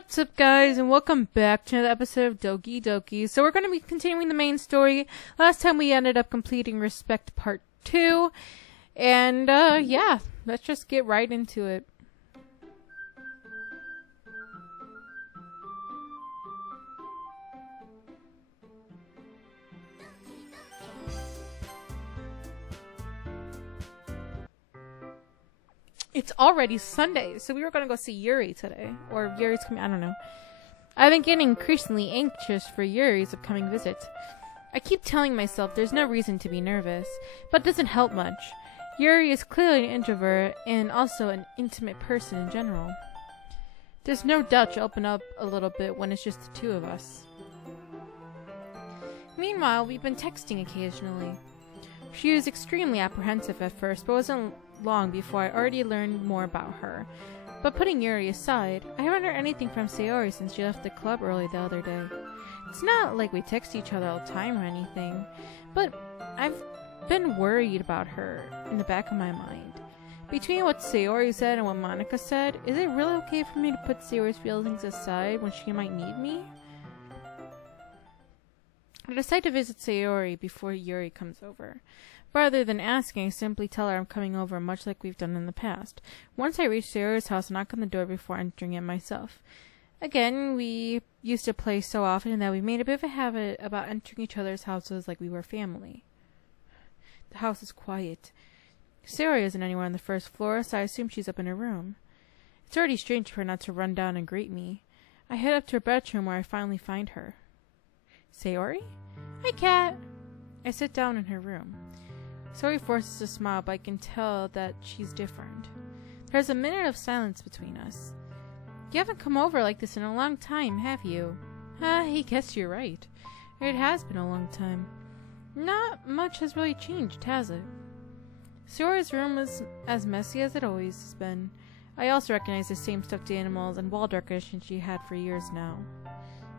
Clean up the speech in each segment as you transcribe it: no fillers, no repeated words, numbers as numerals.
What's up, guys, and welcome back to another episode of Doki Doki. So we're going to be continuing the main story. Last time we ended up completing Respect Part 2. And, yeah, let's just get right into it. It's already Sunday, so we were going to go see Yuri today. Or Yuri's coming, I don't know. I've been getting increasingly anxious for Yuri's upcoming visit. I keep telling myself there's no reason to be nervous, but it doesn't help much. Yuri is clearly an introvert and also an intimate person in general. There's no doubt she'll open up a little bit when it's just the two of us. Meanwhile, we've been texting occasionally. She was extremely apprehensive at first, but wasn't long before I already learned more about her. But putting Yuri aside, I haven't heard anything from Sayori since she left the club early the other day. It's not like we text each other all the time or anything, but I've been worried about her in the back of my mind. Between what Sayori said and what Monica said, is it really okay for me to put Sayori's feelings aside when she might need me? I decide to visit Sayori before Yuri comes over. Rather than asking, I simply tell her I'm coming over, much like we've done in the past. Once I reach Sayori's house, I knock on the door before entering it myself. Again, we used to play so often that we made a bit of a habit about entering each other's houses like we were family. The house is quiet. Sayori isn't anywhere on the first floor, so I assume she's up in her room. It's already strange for her not to run down and greet me. I head up to her bedroom where I finally find her. Sayori? Hi, Cat. I sit down in her room. Sayori forces a smile, but I can tell that she's different. There's a minute of silence between us. You haven't come over like this in a long time, have you? I guess you're right. It has been a long time. Not much has really changed, has it? Sayori's room is as messy as it always has been. I also recognize the same stuffed animals and wall decorations she had for years now.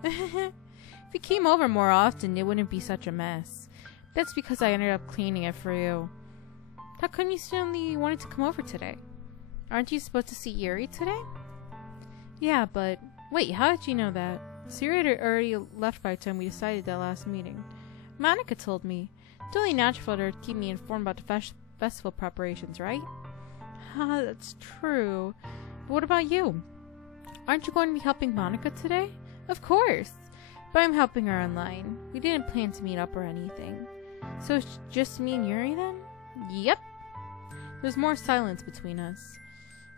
If you came over more often, it wouldn't be such a mess. That's because I ended up cleaning it for you. How come you suddenly wanted to come over today? Aren't you supposed to see Yuri today? Yeah, but... Wait, how did you know that? Sayori had already left by the time we decided that last meeting. Monica told me. It's only natural for her to keep me informed about the festival preparations, right? That's true. But what about you? Aren't you going to be helping Monica today? Of course! But I'm helping her online. We didn't plan to meet up or anything. So it's just me and Yuri then? Yep. There's more silence between us.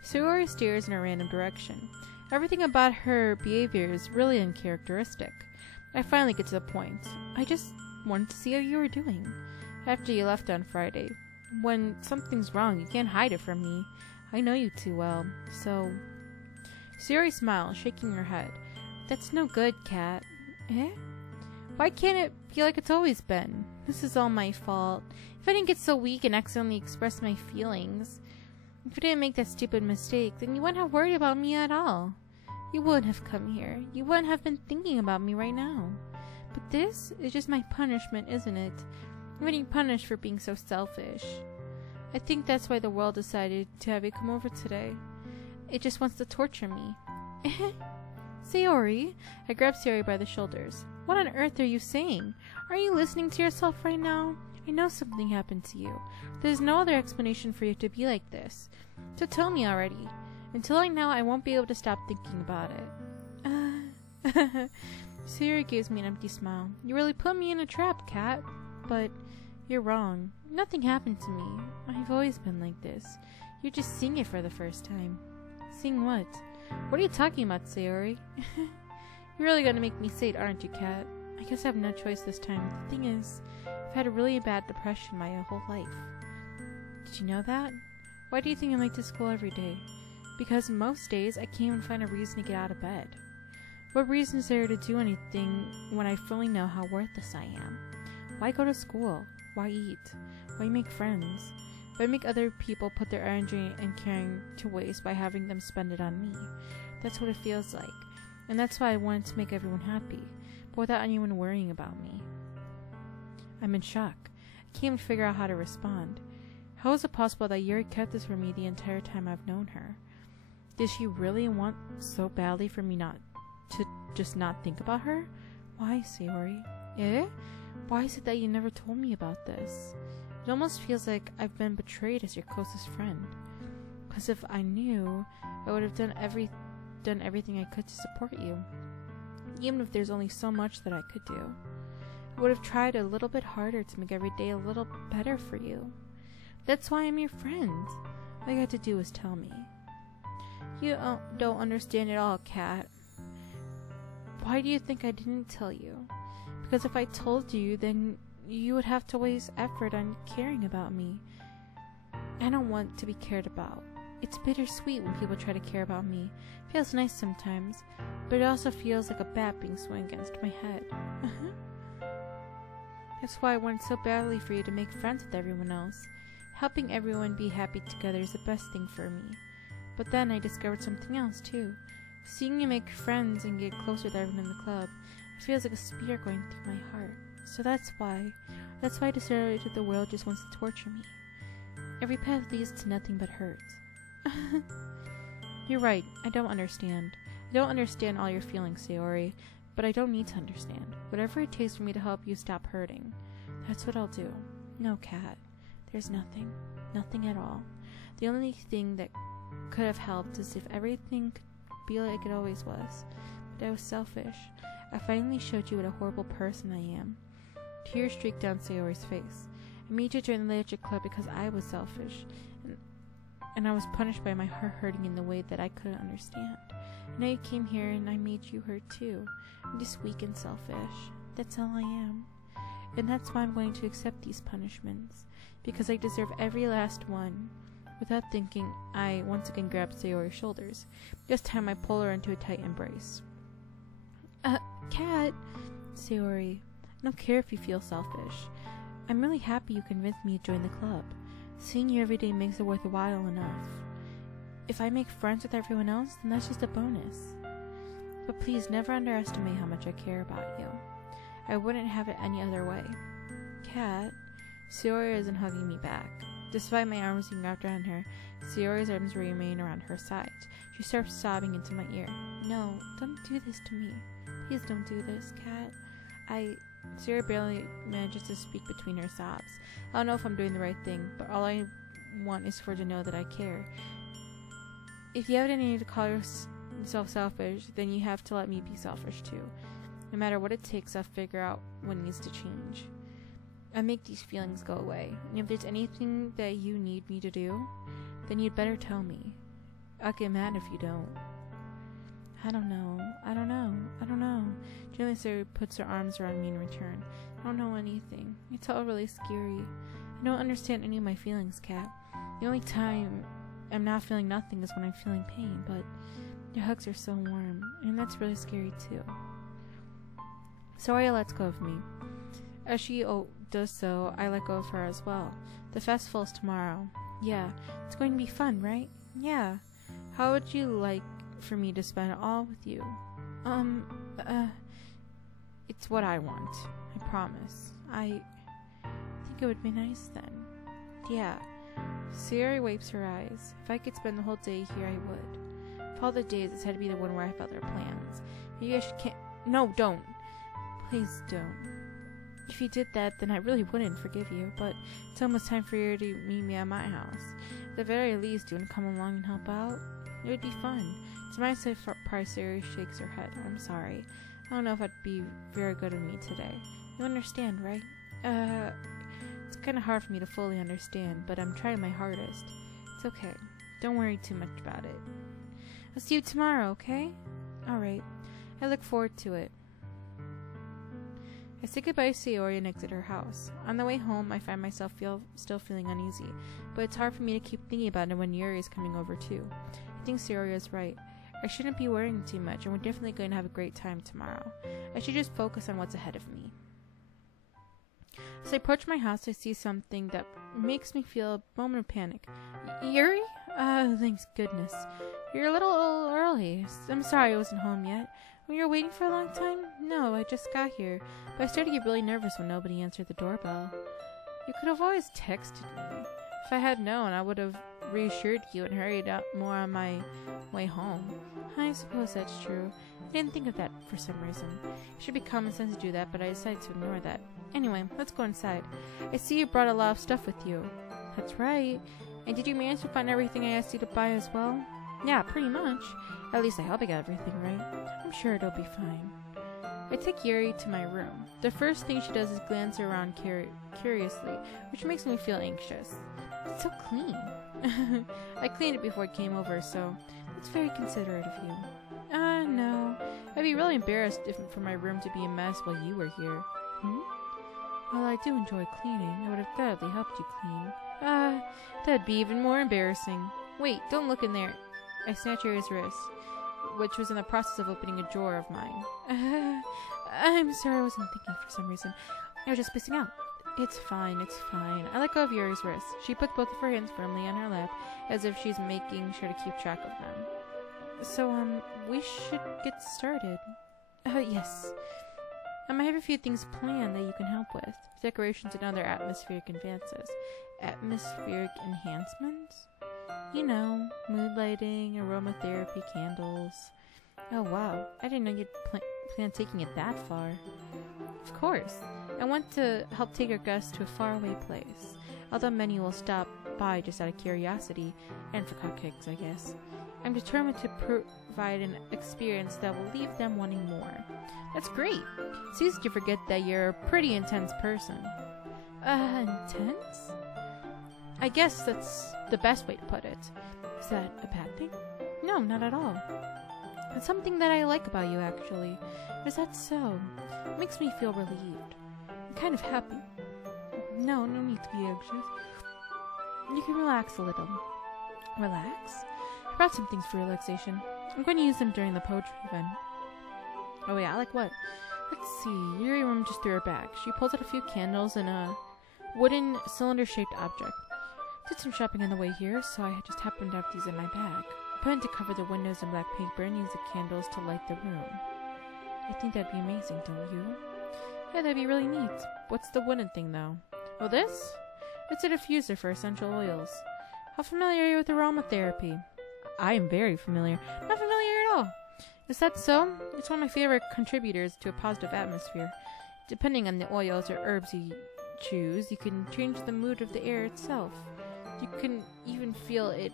Sayori stares in a random direction. Everything about her behavior is really uncharacteristic. I finally get to the point. I just wanted to see how you were doing. After you left on Friday. When something's wrong, you can't hide it from me. I know you too well. So... Sayori smiles, shaking her head. That's no good, Cat. Eh? Why can't it feel like it's always been? This is all my fault. If I didn't get so weak and accidentally express my feelings, if I didn't make that stupid mistake, then you wouldn't have worried about me at all. You wouldn't have come here. You wouldn't have been thinking about me right now. But this is just my punishment, isn't it? I'm getting punished for being so selfish. I think that's why the world decided to have you come over today. It just wants to torture me. Sayori, I grab Sayori by the shoulders. What on earth are you saying? Are you listening to yourself right now? I know something happened to you. There's no other explanation for you to be like this. So tell me already. Until I know, I won't be able to stop thinking about it. Sayori gives me an empty smile. You really put me in a trap, Cat. But you're wrong. Nothing happened to me. I've always been like this. You're just seeing it for the first time. Seeing what? What are you talking about, Sayori? You're really gonna make me say it, aren't you, Cat? I guess I have no choice this time. The thing is, I've had a really bad depression my whole life. Did you know that? Why do you think I'm late to school every day? Because most days, I can't even find a reason to get out of bed. What reason is there to do anything when I fully know how worthless I am? Why go to school? Why eat? Why make friends? Why make other people put their energy and caring to waste by having them spend it on me? That's what it feels like. And that's why I wanted to make everyone happy, but without anyone worrying about me. I'm in shock. I can't even figure out how to respond. How is it possible that Yuri kept this from me the entire time I've known her? Did she really want so badly for me not to just not think about her? Why, Sayori? Eh? Why is it that you never told me about this? It almost feels like I've been betrayed as your closest friend. Because if I knew, I would have done everything I could to support you. Even if there's only so much that I could do. I would have tried a little bit harder to make every day a little better for you. That's why I'm your friend. All you had to do was tell me. You don't understand at all, Kat. Why do you think I didn't tell you? Because if I told you, then you would have to waste effort on caring about me. I don't want to be cared about. It's bittersweet when people try to care about me. It feels nice sometimes, but it also feels like a bat being swung against my head. That's why I wanted so badly for you to make friends with everyone else. Helping everyone be happy together is the best thing for me. But then I discovered something else too. Seeing you make friends and get closer with everyone in the club, it feels like a spear going through my heart. So that's why I decided that the world just wants to torture me. Every path leads to nothing but hurt. You're right, I don't understand. I don't understand all your feelings, Sayori, but I don't need to understand. Whatever it takes for me to help you stop hurting, that's what I'll do. No, Kat, there's nothing. Nothing at all. The only thing that could have helped is if everything could be like it always was. But I was selfish. I finally showed you what a horrible person I am. Tears streaked down Sayori's face. I made you join the Leisure Club because I was selfish, and I was punished by my heart hurting in the way that I couldn't understand. And now you came here and I made you hurt too. I'm just weak and selfish. That's all I am. And that's why I'm going to accept these punishments, because I deserve every last one. Without thinking, I once again grabbed Sayori's shoulders. This time I pulled her into a tight embrace. Kat, Sayori, I don't care if you feel selfish. I'm really happy you convinced me to join the club. Seeing you every day makes it worthwhile enough. If I make friends with everyone else, then that's just a bonus. But please never underestimate how much I care about you. I wouldn't have it any other way. Kat, Sayori isn't hugging me back. Despite my arms being wrapped around her, Sayori's arms remain around her sides. She starts sobbing into my ear. No, don't do this to me. Please don't do this, Kat. Sayori barely manages to speak between her sobs. I don't know if I'm doing the right thing, but all I want is for her to know that I care. If you have any need to call yourself selfish, then you have to let me be selfish too. No matter what it takes, I'll figure out what needs to change. I make these feelings go away. And if there's anything that you need me to do, then you'd better tell me. I'll get mad if you don't. I don't know. Gently Sayori puts her arms around me in return. I don't know anything. It's all really scary. I don't understand any of my feelings, Kat. The only time I'm not feeling nothing is when I'm feeling pain, but your hugs are so warm, and that's really scary too. Sayori lets go of me. As she does so, I let go of her as well. The festival is tomorrow. Yeah, it's going to be fun, right? Yeah. How would you like for me to spend it all with you? It's what I want. I promise. I think it would be nice then. Yeah. Sayori wipes her eyes. If I could spend the whole day here, I would. Of all the days, this had to be the one where I felt their plans. You guys can't. No, don't. Please don't. If you did that, then I really wouldn't forgive you, but it's almost time for you to meet me at my house. At the very least, do you want to come along and help out? It would be fun. To my surprise, Sayori shakes her head. I'm sorry. I don't know if I'd be very good with me today. You understand, right? It's kind of hard for me to fully understand, but I'm trying my hardest. It's okay. Don't worry too much about it. I'll see you tomorrow, okay? Alright. I look forward to it. I say goodbye to Sayori and exit her house. On the way home, I find myself still feeling uneasy, but it's hard for me to keep thinking about it when Yuri is coming over too. I think Sayori is right. I shouldn't be worrying too much, and we're definitely going to have a great time tomorrow. I should just focus on what's ahead of me. As I approach my house, I see something that makes me feel a moment of panic. Yuri? Thanks goodness. You're a little early. I'm sorry I wasn't home yet. Well, you were waiting for a long time? No, I just got here. But I started to get really nervous when nobody answered the doorbell. You could have always texted me. If I had known, I would have reassured you and hurried up more on my way home. I suppose that's true. I didn't think of that for some reason. It should be common sense to do that, but I decided to ignore that. Anyway, let's go inside. I see you brought a lot of stuff with you. That's right. And did you manage to find everything I asked you to buy as well? Yeah, pretty much. At least I hope I got everything right. I'm sure it'll be fine. I take Yuri to my room. The first thing she does is glance around curiously, which makes me feel anxious. It's so clean. I cleaned it before it came over, so that's very considerate of you. No. I'd be really embarrassed for my room to be a mess while you were here. Well, I do enjoy cleaning. I would have gladly helped you clean. That'd be even more embarrassing. Wait, don't look in there. I snatch Yuri's wrist, which was in the process of opening a drawer of mine. I'm sorry, I wasn't thinking for some reason. I was just missing out. It's fine, it's fine. I let go of Yuri's wrist. She puts both of her hands firmly on her lap, as if she's making sure to keep track of them. So, we should get started. Yes. I have a few things planned that you can help with. Decorations and other atmospheric advances. Atmospheric enhancements? You know, mood lighting, aromatherapy, candles. Oh wow, I didn't know you'd plan taking it that far. Of course. I want to help take our guests to a faraway place. Although many will stop by just out of curiosity, and for cupcakes, I guess. I'm determined to provide an experience that will leave them wanting more. That's great. It's easy to forget that you're a pretty intense person. Intense? I guess that's the best way to put it. Is that a bad thing? No, not at all. It's something that I like about you, actually. Is that so? It makes me feel relieved. I'm kind of happy. No need to be anxious. You can relax a little. Relax? I brought some things for relaxation. I'm going to use them during the poetry event. Oh yeah, like what? Let's see. Yuri rummages through her bag. She pulls out a few candles and a wooden cylinder-shaped object. Did some shopping on the way here, so I just happened to have these in my bag. I plan to cover the windows in black paper and use the candles to light the room. I think that'd be amazing, don't you? Yeah, that'd be really neat. What's the wooden thing, though? Oh, this? It's a diffuser for essential oils. How familiar are you with aromatherapy? I am very familiar. Not familiar at all. Is that so? It's one of my favorite contributors to a positive atmosphere. Depending on the oils or herbs you choose, you can change the mood of the air itself. You can even feel it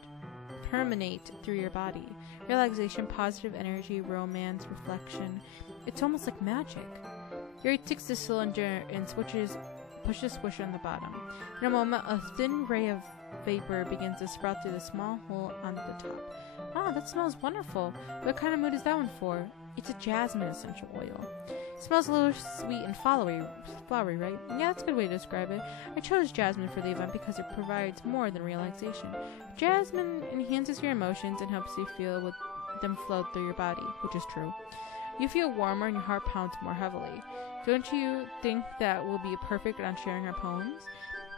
permeate through your body. Relaxation, positive energy, romance, reflection. It's almost like magic. Yuri takes the cylinder and pushes the swisher on the bottom. In a moment, a thin ray of vapor begins to sprout through the small hole on the top. Ah, that smells wonderful. What kind of mood is that one for? It's a jasmine essential oil. It smells a little sweet and flowery, right? Yeah, that's a good way to describe it. I chose jasmine for the event because it provides more than relaxation. Jasmine enhances your emotions and helps you feel them flow through your body, which is true. You feel warmer and your heart pounds more heavily. Don't you think that will be perfect on sharing our poems?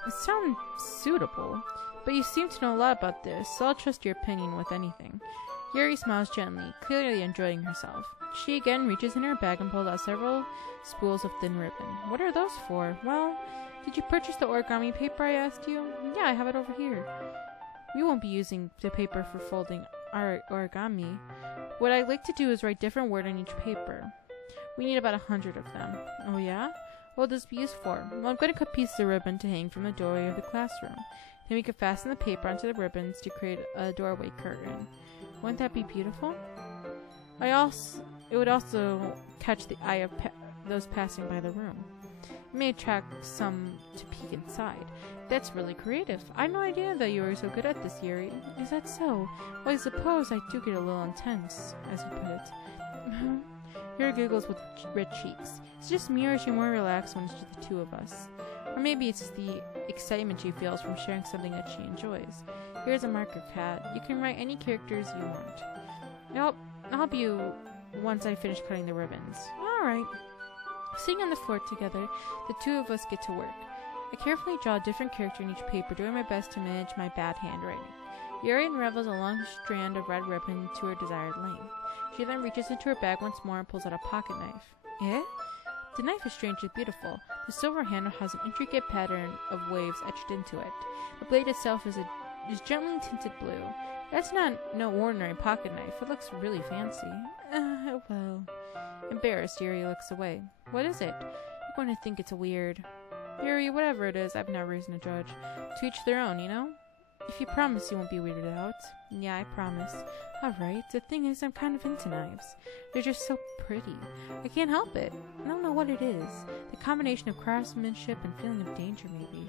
It sounds suitable, but you seem to know a lot about this, so I'll trust your opinion with anything. Yuri smiles gently, clearly enjoying herself. She again reaches in her bag and pulls out several spools of thin ribbon. What are those for? Well, did you purchase the origami paper I asked you? Yeah, I have it over here. We won't be using the paper for folding our origami. What I'd like to do is write different words on each paper. We need about 100 of them. Oh yeah? What will this be used for? Well, I'm going to cut pieces of ribbon to hang from the doorway of the classroom. Then we could fasten the paper onto the ribbons to create a doorway curtain. Wouldn't that be beautiful? It would also catch the eye of those passing by the room. It may attract some to peek inside. That's really creative. I had no idea that you were so good at this, Yuri. Is that so? Well, I suppose I do get a little intense, as you put it. Yuri giggles with red cheeks. It's just me, or is she more relaxed when it's just the two of us? Or maybe it's just the excitement she feels from sharing something that she enjoys. Here's a marker, Cat. You can write any characters you want. Nope, I'll help you once I finish cutting the ribbons. Alright. Sitting on the floor together, the two of us get to work. I carefully draw a different character in each paper, doing my best to manage my bad handwriting. Yuri unravels a long strand of red ribbon to her desired length. She then reaches into her bag once more and pulls out a pocket knife. Eh? The knife is strangely beautiful. The silver handle has an intricate pattern of waves etched into it. The blade itself is a is gently tinted blue. That's not no ordinary pocket knife. It looks really fancy. Well. Embarrassed, Yuri looks away. What is it? You're going to think it's weird. Yuri, whatever it is, I've no reason to judge. To each their own, you know? If you promise you won't be weirded out. Yeah, I promise. Alright, the thing is, I'm kind of into knives. They're just so pretty. I can't help it. I don't know what it is. The combination of craftsmanship and feeling of danger, maybe.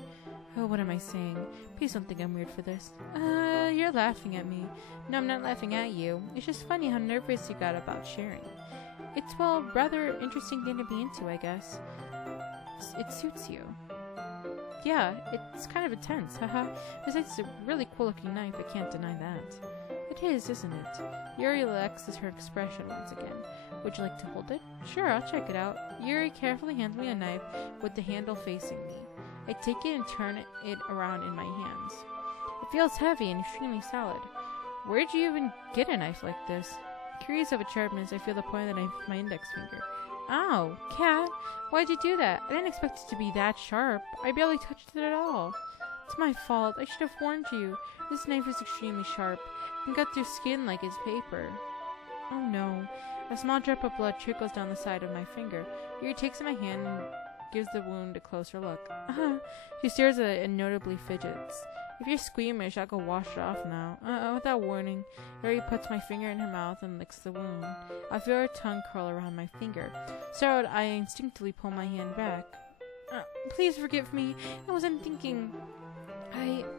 Oh, what am I saying? Please don't think I'm weird for this. You're laughing at me. No, I'm not laughing at you. It's just funny how nervous you got about sharing. It's, well, rather interesting thing to be into, I guess. It suits you. Yeah, it's kind of intense, haha. Besides, it's a really cool-looking knife, I can't deny that. It is, isn't it? Yuri relaxes her expression once again. Would you like to hold it? Sure, I'll check it out. Yuri carefully hands me a knife with the handle facing me. I take it and turn it around in my hands. It feels heavy and extremely solid. Where'd you even get a knife like this? Curious of its sharpness, I feel the point of the knife with my index finger. Ow, Cat! Why'd you do that? I didn't expect it to be that sharp. I barely touched it at all. It's my fault. I should have warned you. This knife is extremely sharp. It can cut through skin like it's paper. Oh no. A small drop of blood trickles down the side of my finger. Yuri takes my hand and gives the wound a closer look. She stares at it and notably fidgets. If you're squeamish, I'll go wash it off now. Without warning, Yuri puts my finger in her mouth and licks the wound. I feel her tongue curl around my finger. Startled, I instinctively pull my hand back. Please forgive me. I wasn't thinking.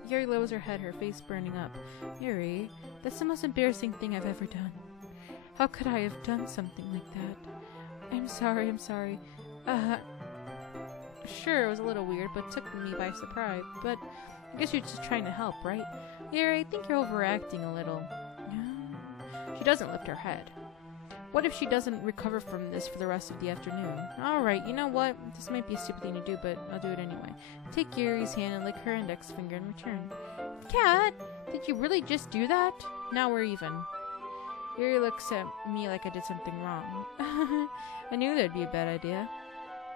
Yuri lowers her head, her face burning up. Yuri, that's the most embarrassing thing I've ever done. How could I have done something like that? I'm sorry. Sure, it was a little weird, but took me by surprise. But I guess you're just trying to help, right? Yuri, I think you're overacting a little. She doesn't lift her head. What if she doesn't recover from this for the rest of the afternoon? Alright, you know what? This might be a stupid thing to do, but I'll do it anyway. Take Yuri's hand and lick her index finger in return. Cat, did you really just do that? Now we're even. Yuri looks at me like I did something wrong. I knew that'd be a bad idea.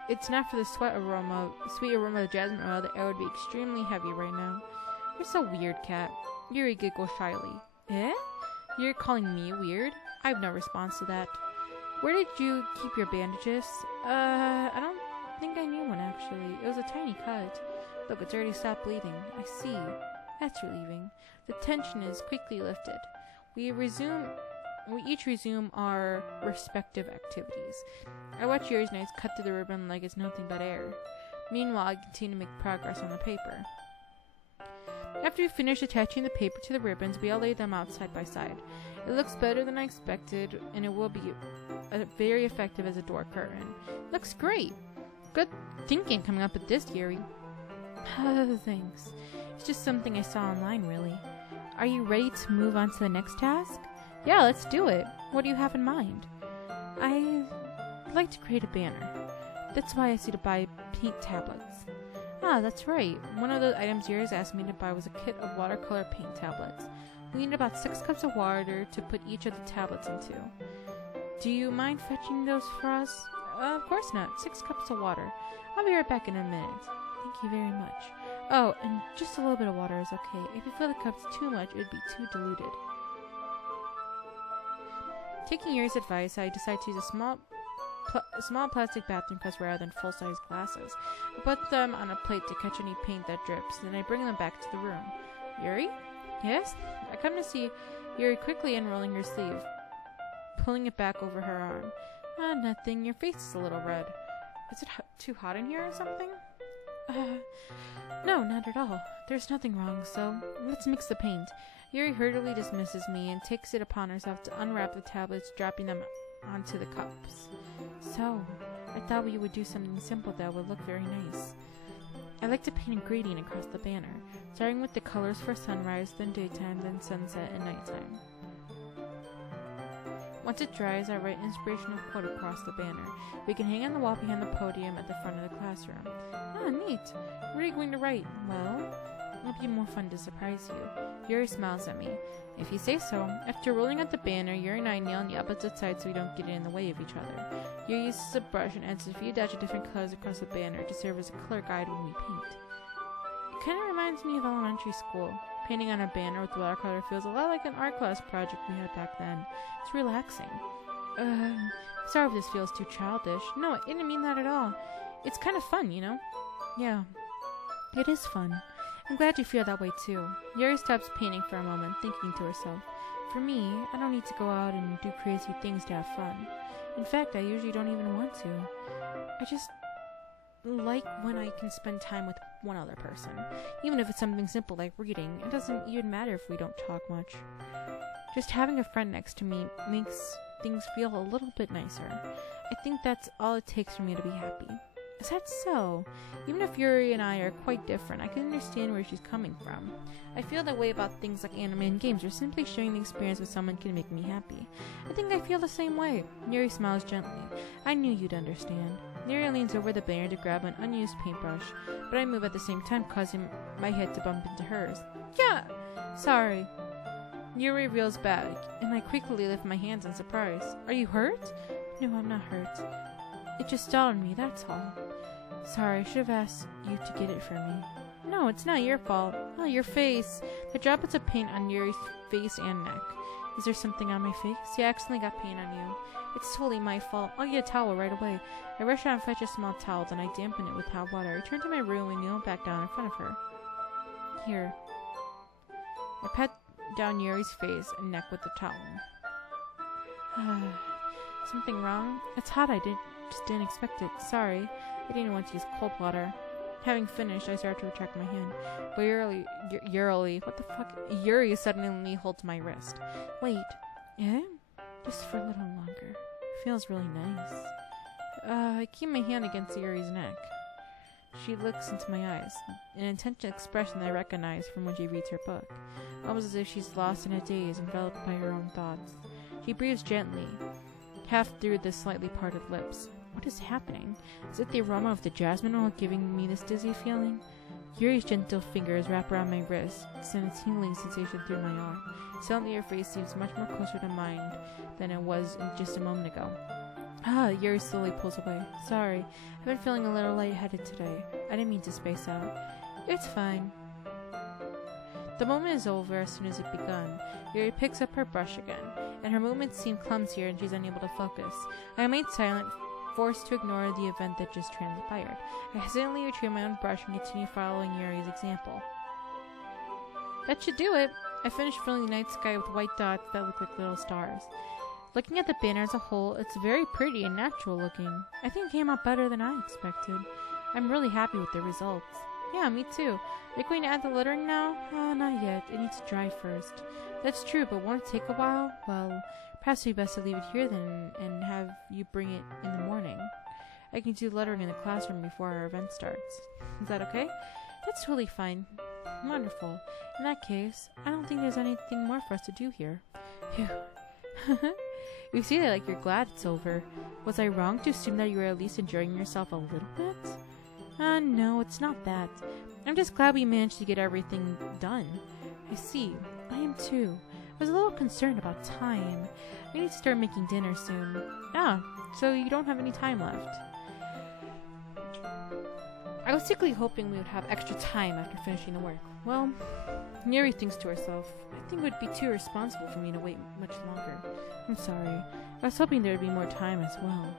It's not for the sweet aroma of the jasmine oil, the air would be extremely heavy right now. You're so weird, Cat. Yuri giggles shyly. Eh? You're calling me weird? I have no response to that. Where did you keep your bandages? I don't think I knew one, actually. It was a tiny cut. Look, it's already stopped bleeding. I see. That's relieving. The tension is quickly lifted. We each resume our respective activities. I watch Yuri's knives cut through the ribbon like it's nothing but air. Meanwhile, I continue to make progress on the paper. After we finish attaching the paper to the ribbons, we all lay them out side by side. It looks better than I expected, and it will be very effective as a door curtain. Looks great! Good thinking coming up with this, Yuri. Thanks. It's just something I saw online, really. Are you ready to move on to the next task? Yeah, let's do it. What do you have in mind? I'd like to create a banner. That's why I see to buy paint tablets. Ah, that's right. One of the items Yuri's asked me to buy was a kit of watercolor paint tablets. We need about 6 cups of water to put each of the tablets into. Do you mind fetching those for us? Of course not. 6 cups of water. I'll be right back in a minute. Thank you very much. Oh, and just a little bit of water is okay. If you fill the cups too much, it would be too diluted. Taking Yuri's advice, I decide to use a small plastic bathroom cups rather than full-size glasses. I put them on a plate to catch any paint that drips, then I bring them back to the room. Yuri? Yes? I come to see Yuri quickly unrolling her sleeve, pulling it back over her arm. Nothing. Your face is a little red. Is it too hot in here or something? No, not at all. There's nothing wrong, so let's mix the paint. Yuri hurriedly dismisses me and takes it upon herself to unwrap the tablets, dropping them onto the cups. So, I thought we would do something simple that would look very nice. I like to paint a gradient across the banner, starting with the colors for sunrise, then daytime, then sunset, and nighttime. Once it dries, I write an inspirational quote across the banner. We can hang on the wall behind the podium at the front of the classroom. Ah, neat. What are you going to write? Well, it'll be more fun to surprise you. Yuri smiles at me. If you say so. After rolling out the banner, Yuri and I nail on the opposite side so we don't get in the way of each other. Yuri uses a brush and adds a few dashes of different colors across the banner to serve as a color guide when we paint. It kind of reminds me of elementary school. Painting on a banner with watercolor feels a lot like an art class project we had back then. It's relaxing. Sorry if this feels too childish. No, I didn't mean that at all. It's kind of fun, you know? Yeah, it is fun. I'm glad you feel that way too. Yuri stops painting for a moment, thinking to herself. For me, I don't need to go out and do crazy things to have fun. In fact, I usually don't even want to. I just like when I can spend time with one other person. Even if it's something simple like reading, it doesn't even matter if we don't talk much. Just having a friend next to me makes things feel a little bit nicer. I think that's all it takes for me to be happy. Is that so? Even if Yuri and I are quite different, I can understand where she's coming from. I feel that way about things like anime and games, or simply sharing the experience with someone can make me happy. I think I feel the same way. Yuri smiles gently. I knew you'd understand. Yuri leans over the banner to grab an unused paintbrush, but I move at the same time, causing my head to bump into hers. Yeah! Sorry. Yuri reels back, and I quickly lift my hands in surprise. Are you hurt? No, I'm not hurt. It just stalled me, that's all. Sorry, I should have asked you to get it for me. No, it's not your fault. Oh, your face. The droplets of paint on Yuri's face and neck. Is there something on my face? Yeah, I accidentally got paint on you. It's totally my fault. I'll get a towel right away. I rush out and fetch a small towel, then I dampen it with hot water. I return to my room and kneel back down in front of her. Here. I pat down Yuri's face and neck with the towel. Something wrong? It's hot. I just didn't expect it. Sorry. I didn't want to use cold water. Having finished, I start to retract my hand. But Yuri suddenly holds my wrist. Wait. Eh? Just for a little longer. Feels really nice. I keep my hand against Yuri's neck. She looks into my eyes, an intense expression I recognize from when she reads her book. Almost as if she's lost in a daze, enveloped by her own thoughts. She breathes gently, half through the slightly parted lips. What is happening? Is it the aroma of the jasmine oil giving me this dizzy feeling? Yuri's gentle fingers wrap around my wrist, send a tingling sensation through my arm. Suddenly her face seems much more closer to mine than it was just a moment ago. Yuri slowly pulls away. Sorry, I've been feeling a little lightheaded today. I didn't mean to space out. It's fine. The moment is over as soon as it begun. Yuri picks up her brush again, and her movements seem clumsier and she's unable to focus. I remain silent, forced to ignore the event that just transpired. I hesitantly retrieve my own brush and continue following Yuri's example. That should do it. I finished filling the night sky with white dots that look like little stars. Looking at the banner as a whole, it's very pretty and natural looking. I think it came out better than I expected. I'm really happy with the results. Yeah, me too. Are you going to add the lettering now? Not yet. It needs to dry first. That's true, but won't it take a while? Well, perhaps it'd be best to leave it here then and have you bring it in the morning. I can do the lettering in the classroom before our event starts. Is that okay? That's totally fine. Wonderful. In that case, I don't think there's anything more for us to do here. Phew. You see that like you're glad it's over. Was I wrong to assume that you were at least enjoying yourself a little bit? No, it's not that. I'm just glad we managed to get everything done. I see. I am too. I was a little concerned about time. I need to start making dinner soon. So you don't have any time left. I was secretly hoping we would have extra time after finishing the work. Well, Yuri thinks to herself, I think it would be too irresponsible for me to wait much longer. I'm sorry. I was hoping there would be more time as well.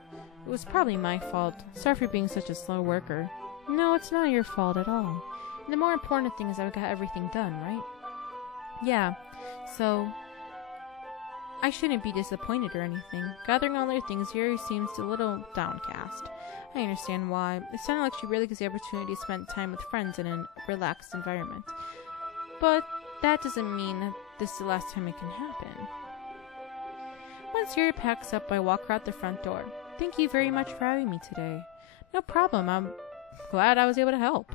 It was probably my fault. Sorry for being such a slow worker. No, it's not your fault at all. And the more important thing is that we got everything done, right? Yeah, so I shouldn't be disappointed or anything. Gathering all their things, Yuri seems a little downcast. I understand why. It sounded like she really gets the opportunity to spend time with friends in a relaxed environment. But that doesn't mean that this is the last time it can happen. Once Yuri packs up, I walk her out the front door. Thank you very much for having me today. No problem. I'm glad I was able to help.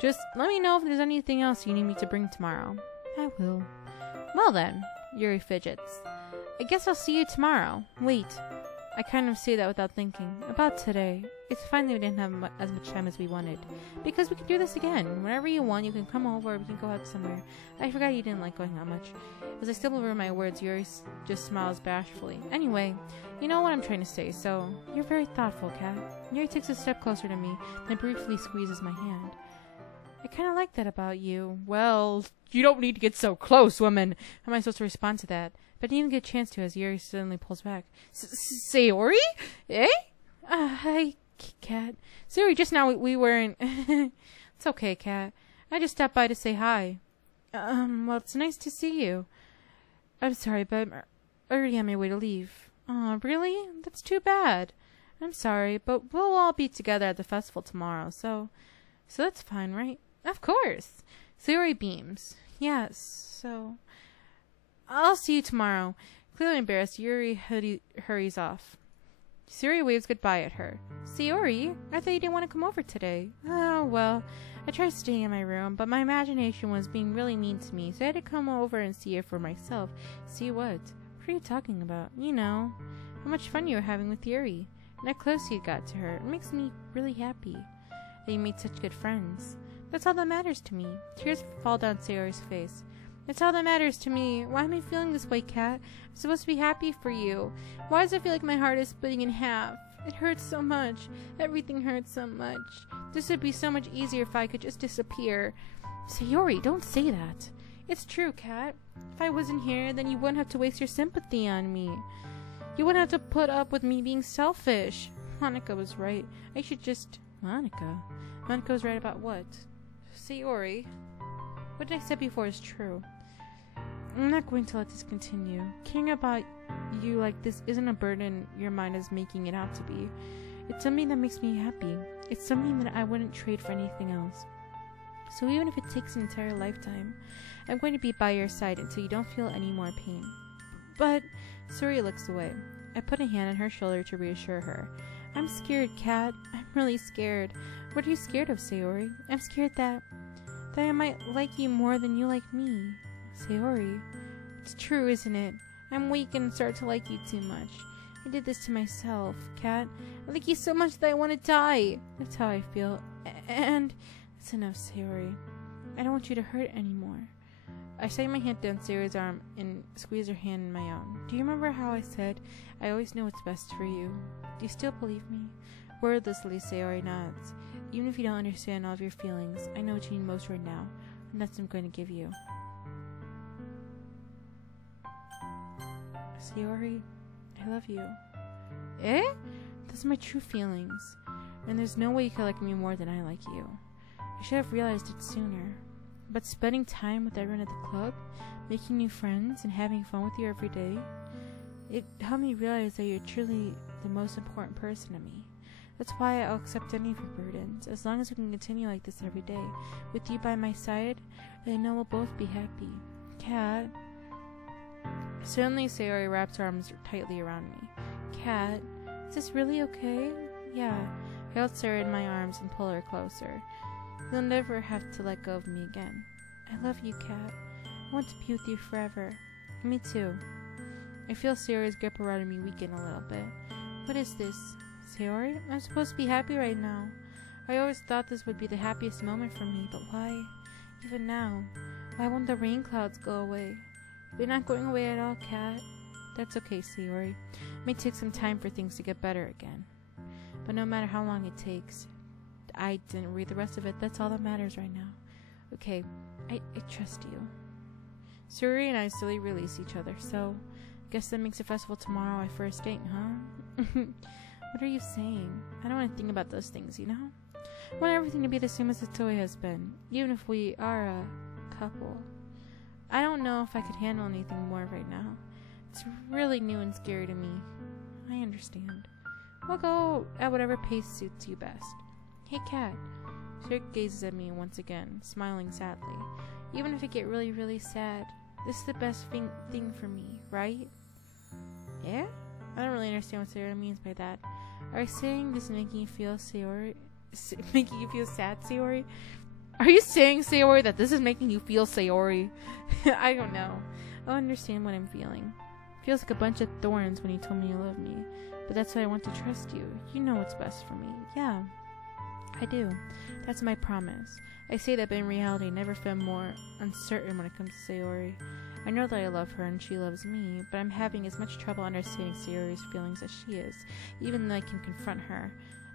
Just let me know if there's anything else you need me to bring tomorrow. I will. Well then, Yuri fidgets. I guess I'll see you tomorrow. Wait. I kind of say that without thinking. About today. It's fine that we didn't have as much time as we wanted. Because we can do this again. Whenever you want, you can come over or we can go out somewhere. I forgot you didn't like going out much. As I stumble over my words, Yuri just smiles bashfully. Anyway, you know what I'm trying to say, so you're very thoughtful, Kat. Yuri takes a step closer to me, then briefly squeezes my hand. I kind of like that about you. Well, you don't need to get so close, woman. How am I supposed to respond to that? But I didn't even get a chance to as Yuri suddenly pulls back. Sayori? Eh? Hi, Kat. Sayori, just now we weren't... It's okay, Kat. I just stopped by to say hi. Well, it's nice to see you. I'm sorry, but I'm already on my way to leave. Oh, really? That's too bad. I'm sorry, but we'll all be together at the festival tomorrow, so that's fine, right? Of course. Sayori beams. Yes, so... I'll see you tomorrow. Clearly embarrassed, Yuri hurries off. Sayori waves goodbye at her. Sayori, I thought you didn't want to come over today. Oh, well, I tried staying in my room, but my imagination was being really mean to me, so I had to come over and see it for myself. See what? What are you talking about? You know, how much fun you were having with Yuri, and how close you got to her. It makes me really happy that you made such good friends. That's all that matters to me. Tears fall down Sayori's face. That's all that matters to me. Why am I feeling this way, Kat? I'm supposed to be happy for you. Why does it feel like my heart is splitting in half? It hurts so much. Everything hurts so much. This would be so much easier if I could just disappear. Sayori, don't say that. It's true, Kat. If I wasn't here, then you wouldn't have to waste your sympathy on me. You wouldn't have to put up with me being selfish. Monica was right. I should just... Monica was right about what? Sayori, what I said before is true. I'm not going to let this continue. Caring about you like this isn't a burden your mind is making it out to be. It's something that makes me happy. It's something that I wouldn't trade for anything else. So even if it takes an entire lifetime, I'm going to be by your side until you don't feel any more pain. But Sayori looks away. I put a hand on her shoulder to reassure her. I'm scared, Kat. I'm really scared. What are you scared of, Sayori? I'm scared that I might like you more than you like me. Sayori, it's true, isn't it? I'm weak and start to like you too much. I did this to myself, Kat. I like you so much that I want to die. That's how I feel. And that's enough, Sayori. I don't want you to hurt anymore. I set my hand down Sayori's arm and squeezed her hand in my own. Do you remember how I said, I always know what's best for you? Do you still believe me? Wordlessly, Sayori nods. Even if you don't understand all of your feelings, I know what you need most right now, and that's what I'm going to give you. Sayori, I love you. Eh? Those are my true feelings, and there's no way you could like me more than I like you. I should have realized it sooner. But spending time with everyone at the club, making new friends, and having fun with you every day, it helped me realize that you're truly the most important person to me. That's why I'll accept any of your burdens, as long as we can continue like this every day. With you by my side, I know we'll both be happy. Kat. Suddenly, Sayori wraps her arms tightly around me. Kat, is this really okay? Yeah. I held Sayori in my arms and pulled her closer. You'll never have to let go of me again. I love you, Kat. I want to be with you forever. Me too. I feel Sayori's grip around me weaken a little bit. What is this? Sayori, I'm supposed to be happy right now. I always thought this would be the happiest moment for me, but why? Even now, why won't the rain clouds go away? They're not going away at all, Kat. That's okay, Sayori. It may take some time for things to get better again. But no matter how long it takes, I didn't read the rest of it. That's all that matters right now. Okay, I trust you. Sayori and I slowly release each other, so guess that makes the festival tomorrow our first date, huh? What are you saying? I don't want to think about those things, you know? I want everything to be the same as it always has been, even if we are a couple. I don't know if I could handle anything more right now. It's really new and scary to me. I understand. We'll go at whatever pace suits you best. Hey, Kat. Sayori gazes at me once again, smiling sadly. Even if I get really, really sad, this is the best thing for me, right? Yeah? I don't really understand what Sayori means by that. Are you saying this is making you feel Sayori? Making you feel sad, Sayori? Are you saying, Sayori, that this is making you feel Sayori? I don't know. I don't understand what I'm feeling. It feels like a bunch of thorns when you told me you love me. But that's why I want to trust you. You know what's best for me. Yeah, I do. That's my promise. I say that, but in reality, I never feel more uncertain when it comes to Sayori. I know that I love her and she loves me, but I'm having as much trouble understanding Sayori's feelings as she is, even though I can confront her.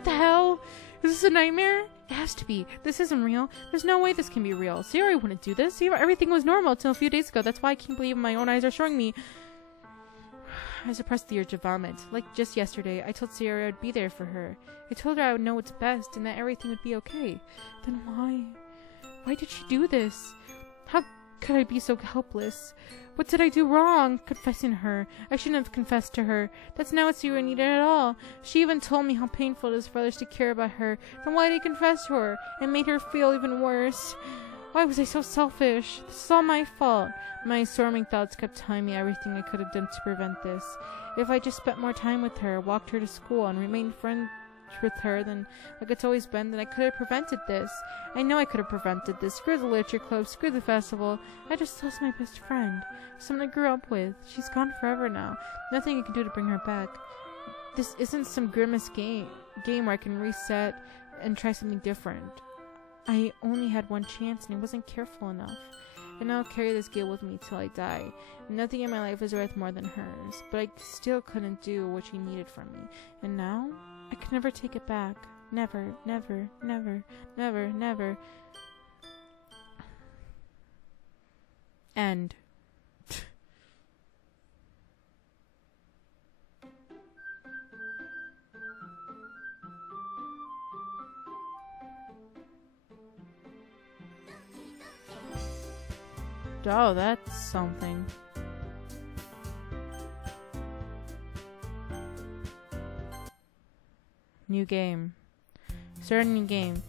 What the hell? Is this a nightmare? It has to be. This isn't real. There's no way this can be real. Sayori wouldn't do this. Everything was normal until a few days ago. That's why I can't believe my own eyes are showing me. I suppressed the urge to vomit. Like just yesterday, I told Sayori I'd be there for her. I told her I would know what's best and that everything would be okay. Then why? Why did she do this? How could I be so helpless? What did I do wrong? Confessing to her. I shouldn't have confessed to her. That's not what Sayori needed at all. She even told me how painful it is for others to care about her. Then why did I confess to her? It made her feel even worse. Why was I so selfish? This is all my fault. My storming thoughts kept telling me everything I could have done to prevent this. If I just spent more time with her, walked her to school, and remained friends with her, then like it's always been, then I could have prevented this. I know I could have prevented this. Screw the literature club, screw the festival. I just lost my best friend. Someone I grew up with. She's gone forever now. Nothing I can do to bring her back. This isn't some grimace game where I can reset and try something different. I only had one chance and I wasn't careful enough. And now I'll carry this guilt with me till I die. Nothing in my life is worth more than hers. But I still couldn't do what she needed from me. And now, I could never take it back. Never, never, never, never, never. End. Oh, that's something. New game. Start a new game.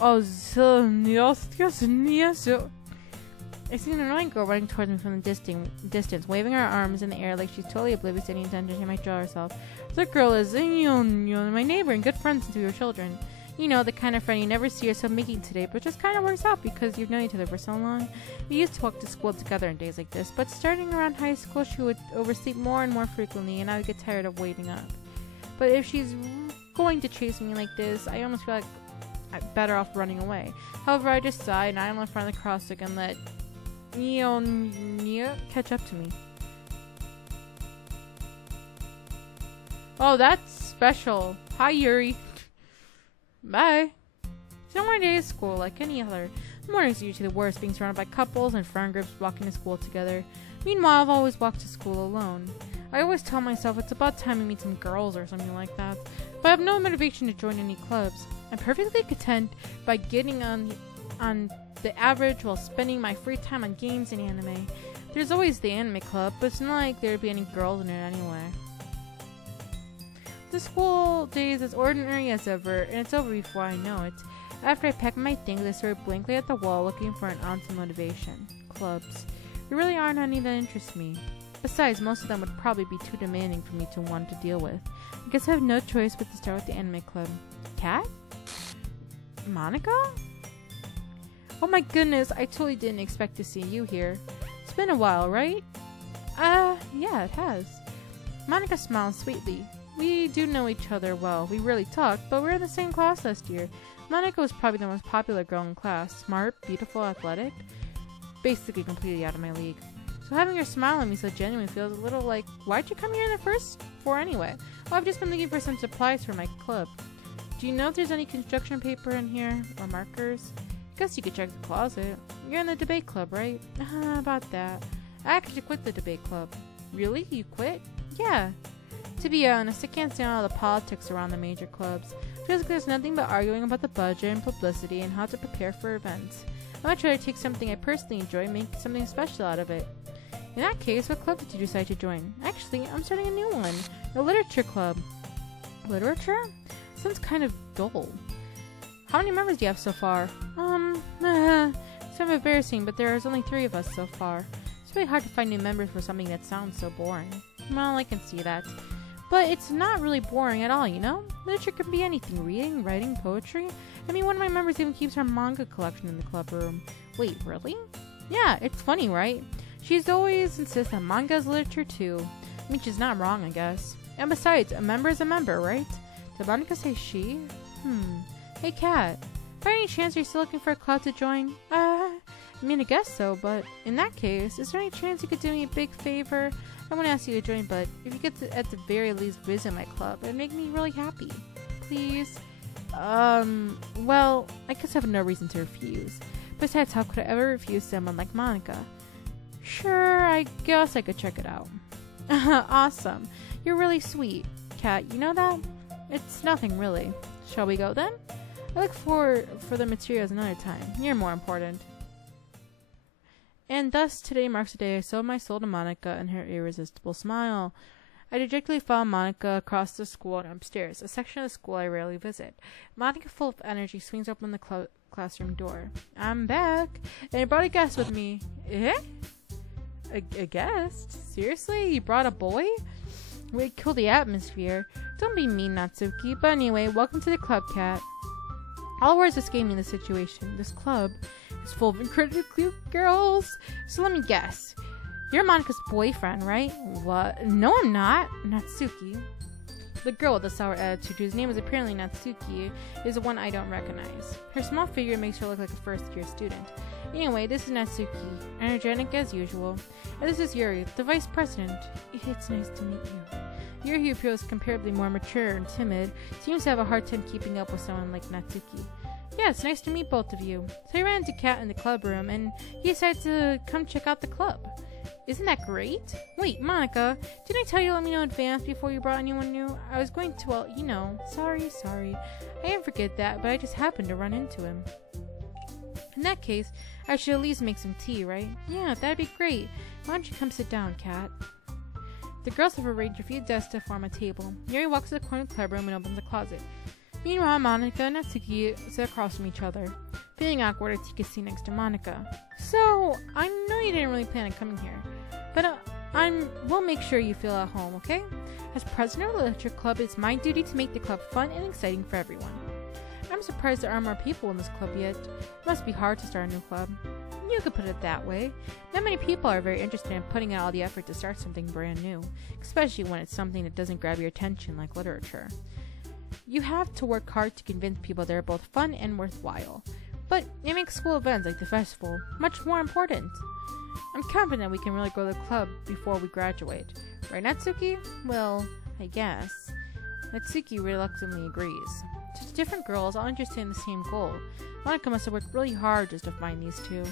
Oh, so I see an annoying girl running towards me from the distance, waving her arms in the air like she's totally oblivious to any intention she might draw herself. The girl is my neighbor and good friend since we were children. You know, the kind of friend you never see yourself making today, but just kind of works out because you've known each other for so long. We used to walk to school together on days like this, but starting around high school, she would oversleep more and more frequently, and I would get tired of waiting up. But if she's going to chase me like this, I almost feel like I'm better off running away. However, I just sigh and idle in front of the crosswalk and let catch up to me. Oh, that's special. Hi, Yuri. Bye. So my day is school like any other. The mornings are usually the worst, being surrounded by couples and friend groups walking to school together. Meanwhile, I've always walked to school alone. I always tell myself it's about time I meet some girls or something like that, but I have no motivation to join any clubs. I'm perfectly content by getting on the average while spending my free time on games and anime. There's always the anime club, but it's not like there'd be any girls in it anyway. The school day is as ordinary as ever, and it's over before I know it. After I pack my things, I stare blankly at the wall looking for an ounce of motivation. Clubs. There really aren't any that interest me. Besides, most of them would probably be too demanding for me to want to deal with. I guess I have no choice but to start with the anime club. Cat? Monica? Oh my goodness, I totally didn't expect to see you here. It's been a while, right? Yeah, it has. Monica smiles sweetly. We do know each other well. We rarely talk, but we're in the same class last year. Monica was probably the most popular girl in class. Smart, beautiful, athletic. Basically completely out of my league. So having her smile at me so genuine feels a little like, why'd you come here in the first for anyway? Oh, I've just been looking for some supplies for my club. Do you know if there's any construction paper in here? Or markers? Guess you could check the closet. You're in the debate club, right? About that. I actually quit the debate club. Really? You quit? Yeah. To be honest, I can't stand all the politics around the major clubs. Feels like there's nothing but arguing about the budget and publicity and how to prepare for events. I'd much rather take something I personally enjoy and make something special out of it. In that case, what club did you decide to join? Actually, I'm starting a new one. A literature club. Literature? Sounds kind of dull. How many members do you have so far? It's kind of embarrassing, but there's only 3 of us so far. It's really hard to find new members for something that sounds so boring. Well, I can see that. But it's not really boring at all, you know? Literature can be anything. Reading, writing, poetry. I mean, one of my members even keeps her manga collection in the club room. Wait, really? Yeah, it's funny, right? She's always insisted that manga is literature too. I mean, she's not wrong, I guess. And besides, a member is a member, right? Did Monica say she? Hey, Kat. By any chance are you still looking for a club to join? I mean, I guess so, but in that case, is there any chance you could do me a big favor? I won't ask you to join, but if you could at the very least visit my club, it'd make me really happy. Please? Well, I guess I have no reason to refuse. Besides, how could I ever refuse someone like Monica? Sure, I guess I could check it out. Awesome. You're really sweet, Kat. You know that? It's nothing, really. Shall we go, then? I look for the materials another time. You're more important. And thus, today marks the day I sold my soul to Monica and her irresistible smile. I dejectedly followed Monica across the school and upstairs, a section of the school I rarely visit. Monica, full of energy, swings open the classroom door. I'm back, and I brought a guest with me. Eh? A guest? Seriously? You brought a boy? We'd kill the atmosphere. Don't be mean, Natsuki. But anyway, welcome to the club, Kat. All words escape me in this situation. This club is full of incredibly cute girls. So let me guess. You're Monica's boyfriend, right? What? No, I'm not. Natsuki. The girl with the sour attitude, whose name is apparently Natsuki, is the one I don't recognize. Her small figure makes her look like a first-year student. Anyway, this is Natsuki, energetic as usual. And this is Yuri, the vice president. It's nice to meet you. Yuri, who appears comparably more mature and timid, seems to have a hard time keeping up with someone like Natsuki. Yeah, it's nice to meet both of you. So I ran into Kat in the club room, and he decided to come check out the club. Isn't that great? Wait, Monica, didn't I tell you to let me know in advance before you brought anyone new? I was going to, well, you know, sorry. I didn't forget that, but I just happened to run into him. In that case, I should at least make some tea, right? Yeah, that'd be great. Why don't you come sit down, Kat? The girls have arranged a few desks to form a table. Yuri walks to the corner of the club room and opens a closet. Meanwhile, Monica and Natsuki sit across from each other. Feeling awkward, I take a seat next to Monica. So, I know you didn't really plan on coming here, but we'll make sure you feel at home, okay? As president of the literature club, it's my duty to make the club fun and exciting for everyone. I'm surprised there aren't more people in this club yet. It must be hard to start a new club. You could put it that way. Not many people are very interested in putting in all the effort to start something brand new, especially when it's something that doesn't grab your attention like literature. You have to work hard to convince people they're both fun and worthwhile. But it makes school events like the festival much more important. I'm confident we can really grow the club before we graduate. Right, Natsuki? Well, I guess. Natsuki reluctantly agrees. Just different girls all interested in the same goal. Monica must have worked really hard just to find these two.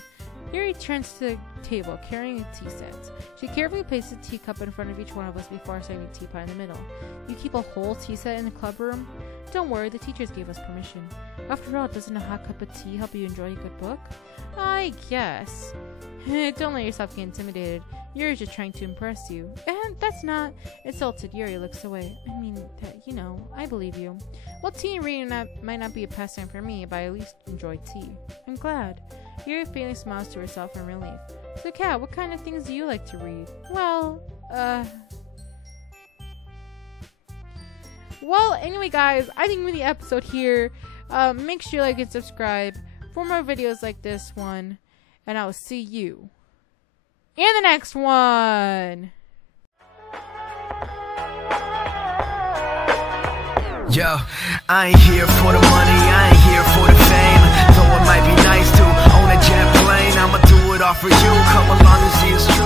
Yuri turns to the table, carrying a tea set. She carefully places a teacup in front of each one of us before setting the teapot in the middle. You keep a whole tea set in the club room? Don't worry, the teachers gave us permission. After all, doesn't a hot cup of tea help you enjoy a good book? I guess. Don't let yourself get intimidated. Yuri's just trying to impress you. And that's not... Insulted, Yuri looks away. I mean, I believe you. Well, tea and reading might not be a pastime for me, but I at least enjoy tea. I'm glad. Yuri faintly smiles to herself in relief. So, Kat, what kind of things do you like to read? Well, anyway, guys, I think we're in the episode here. Make sure you like and subscribe for more videos like this one. And I will see you in the next one. Yo, I ain't here for the money, I ain't here for the fame. Though it might be nice to own a jet plane, I'ma do it all for you. Come along and see it's true.